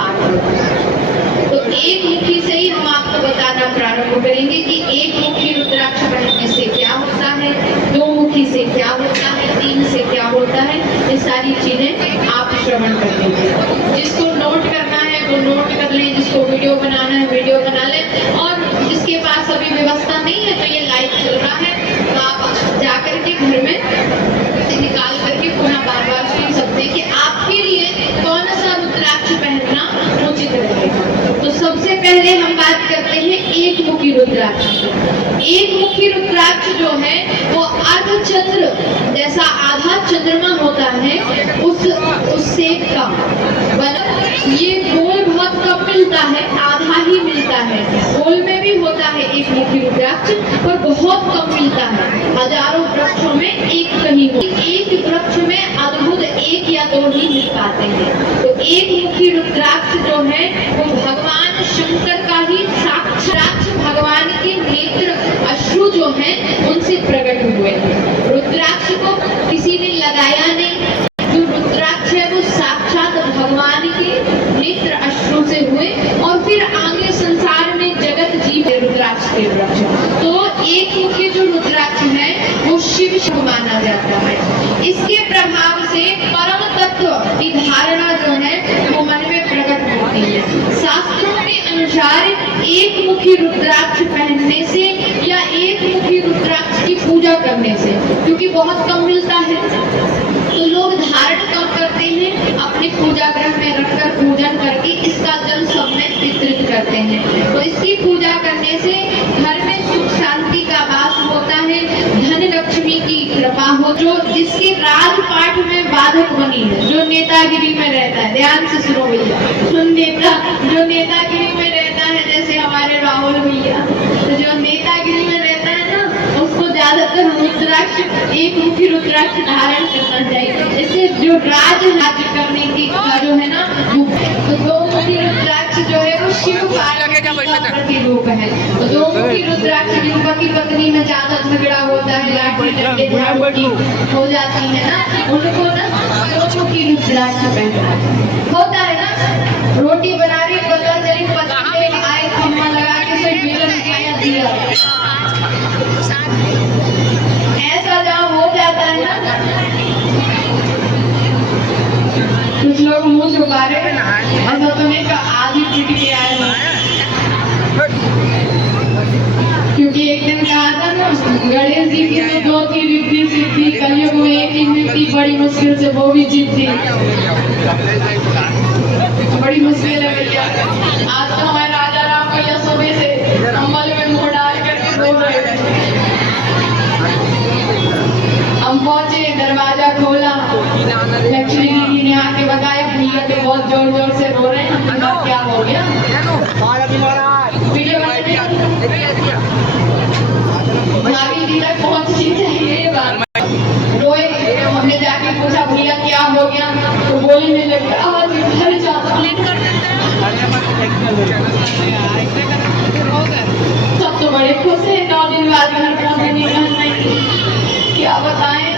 पाठ होता है। तो एक मुखी से ही हम आपको बताना प्रारंभ करेंगे कि एक मुखी रुद्राक्ष पहनने से क्या होता है, दो मुखी से क्या होता है, तीन से क्या होता है, ये सारी चीजें आप श्रवण कर लीजिए। जिसको नोट करना है वो नोट कर लें, जिसको वीडियो बनाना है वीडियो बना लें, और जिसके पास अभी व्यवस्था नहीं है तो ये लाइव चल रहा है, तो आप जाकर के घर में निकाल करके पुनः बार बार सुन सकते हैं कि आपके लिए कौन सा रुद्राक्ष पहनना उचित रहेगा। तो सबसे पहले हम बात करते हैं एक मुखी रुद्राक्ष। एक मुखी रुद्राक्ष जो है वो अर्धचंद्र जैसा आधा चंद्रमा होता है उससे कम, ये गोल बहुत कम मिलता है, आधा ही मिलता है। गोल में भी होता है एक मुखी रुद्राक्ष पर बहुत कम मिलता है, हजारों वृक्षों में एक कहीं, एक वृक्ष में अद्भुत एक या दो ही मिल पाते हैं। तो एक मुखी रुद्राक्ष जो है वो भगवान शंकर का ही साक्षात भगवान के नेत्र अश्रु जो है उनसे प्रकट हुए हैं। रुद्राक्ष को किसी ने लगाया नहीं, जो रुद्राक्ष है वो साक्षात भगवान के नेत्र अश्रु से हुए और फिर आगे संसार में जगत जीव रुद्राक्ष के वृक्ष। तो एक मुखी जो रुद्राक्ष है वो शिव को माना जाता है। इसके प्रभाव से परम तत्व की धारणा जो है वो मन में प्रकट होती है। शास्त्रों के अनुसार एक मुखी रुद्राक्ष पहनने से या एक मुखी रुद्राक्ष की पूजा करने से, क्योंकि बहुत कम मिलता है तो लोग धारण कम करते हैं, अपने पूजा ग्रह में रखकर पूजन करके इसका जल सब में वितरित करते हैं। तो इसकी पूजा करने से घर में सुख शांति का वास होता है, धन लक्ष्मी की कृपा हो। जो जिसके राजपाट में बाधक बनी है, जो नेतागिरी में रहता है, ध्यान से सुनो भैया, जो नेतागिरी में रहता है, जैसे हमारे राहुल भैया, तो जो नेतागिरी में रहता है ना, उसको ज्यादातर रुद्राक्ष एक मुखी रुद्राक्ष धारण करना चाहिए। इससे जो राज करने की जो है ना, तो दो मुखी रुद्राक्ष जो है वो शिव प्रतिरूप है। तो दो मुखी रुद्राक्ष जिनका की पत्नी में ज्यादा झगड़ा होता है, लाठी डंडे झाड़ू हो जाती है ना, उनको ना दो मुखी रुद्राक्ष पहनना होता है ना। रोटी बना रही पता चली पत्नी ने आए खम्मा लगा के उसे बेलन खाया दिया, ऐसा जहाँ हो जाता है ना, कुछ लोग मुंह छुपा रहे हैं, ऐसा तो नहीं का आधी पिट के आए हैं। क्योंकि एक दिन कहा था ना, गणेश जी की तो दो थी रिद्धि सिद्धि, कलयुग में एक ही मिलती, बड़ी मुश्किल से वो भी जीतती, बड़ी मुश्किल है भैया। आज तो हमारे राजा राम भैया सुबह से अम्बल में मुंह डाल करके रो रहे थे। हम पहुंचे, दरवाजा खोला, लक्ष्मी दीदी ने आके बताया भैया तो बहुत जोर जोर से रो रहे हैं। क्या हो गया? भाभी जी तक पहुंचनी चाहिए ये बात। रोए, हमने जाके पूछा भैया क्या हो गया, तो बोलने लगे आज घर जाता। सब तो बड़े खुश है, 9 दिन बाद घर पहुंचने का, क्या बताएं,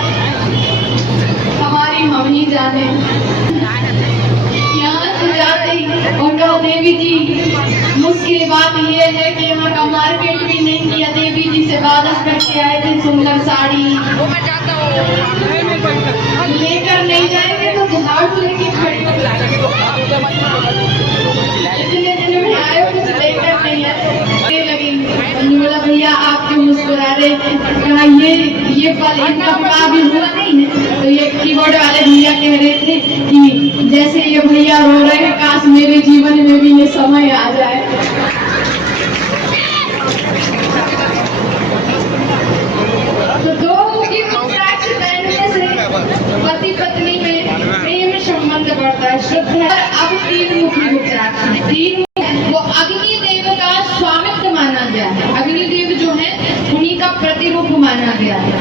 हमारी हम ही जाने। यहाँ से जाते ही और कहा देवी जी मुश्किल बात ये है कि यहाँ का मार्केट भी नहीं किया, देवी जी से वादा करके आए थे सुंदर साड़ी लेकर नहीं जाएंगे तो झाड़ू लेके खड़े, इतने दिन में आए कुछ लेकर नहीं आए। लगी बोला भैया आप क्यों मुस्कुरा रहे हैं? कहा ये पल इतना काबिल हुआ नहीं है। तो ये कीबोर्ड वाले भैया कह रहे थे कि जैसे ये भैया रो रहे हैं, काश मेरे जीवन में भी ये समय आ जाए। तो दो मुखी रुद्राक्ष पहनने से पति पत्नी में प्रेम संबंध बढ़ता है, श्रद्धा। अब तीन मुखी रुद्राक्ष, तीन वो अग्नि देव का स्वामित्व माना गया है, अग्निदेव जो है उन्हीं का प्रतिरूप माना गया है।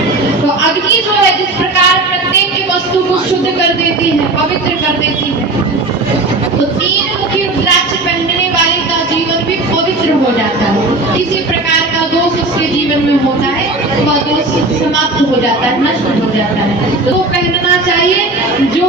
तो अग्नि जो है जिस प्रकार प्रत्येक वस्तु को शुद्ध कर देती है, पवित्र कर देती है, तो तीन मुखी रुद्राक्ष पहनने वाले का जीवन भी पवित्र हो जाता है। किसी प्रकार का दोष उसके जीवन में होता है वह दोष समाप्त हो जाता है, नष्ट हो जाता है। तो पहनना चाहिए जो